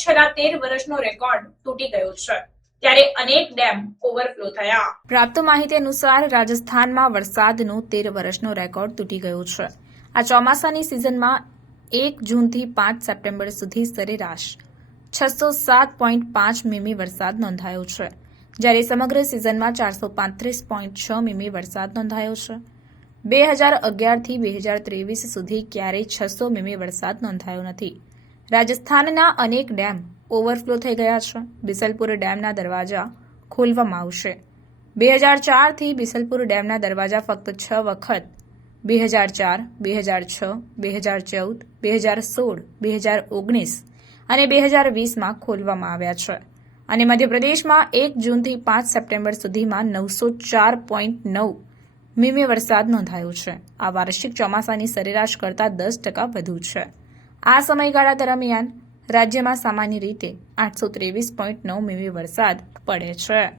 છેલ્લા 13 વર્ષનો રેકોર્ડ તૂટી ગયો છે, ત્યારે અનેક ડેમ ઓવરફ્લો થયા। પ્રાપ્ત માહિતી અનુસાર રાજસ્થાનમાં વરસાદનો 13 વર્ષનો રેકોર્ડ તૂટી ગયો છે। આ ચોમાસાની સિઝનમાં 1 જૂનથી 5 સપ્ટેમ્બર સુધી સરેરાશ 607.5 મીમી વરસાદ નોંધાયો છે, જ્યારે સમગ્ર સિઝનમાં 435.6 મીમી વરસાદ નોંધાયો છે। 2011થી 2023 સુધી ક્યારેય 600 મીમી વરસાદ નોંધાયો નથી। રાજસ્થાનના અનેક ડેમ ઓવરફ્લો થઈ ગયા છે। બિસલપુર ડેમના દરવાજા ખોલવામાં આવશે। 2004થી બિસલપુર ડેમના દરવાજા ફક્ત 6 વખત 2004, 2006, 2014, 2016, 2019 અને 2020માં ખોલવામાં આવ્યા છે અને મધ્યપ્રદેશમાં 1 જૂનથી 5 સપ્ટેમ્બર સુધીમાં 904.9 મીમી વરસાદ નોંધાયો છે। આ વાર્ષિક ચોમાસાની સરેરાશ કરતાં 10% વધુ છે। આ સમયગાળા દરમિયાન રાજ્યમાં સામાન્ય રીતે 823.9 મીમી વરસાદ પડે છે।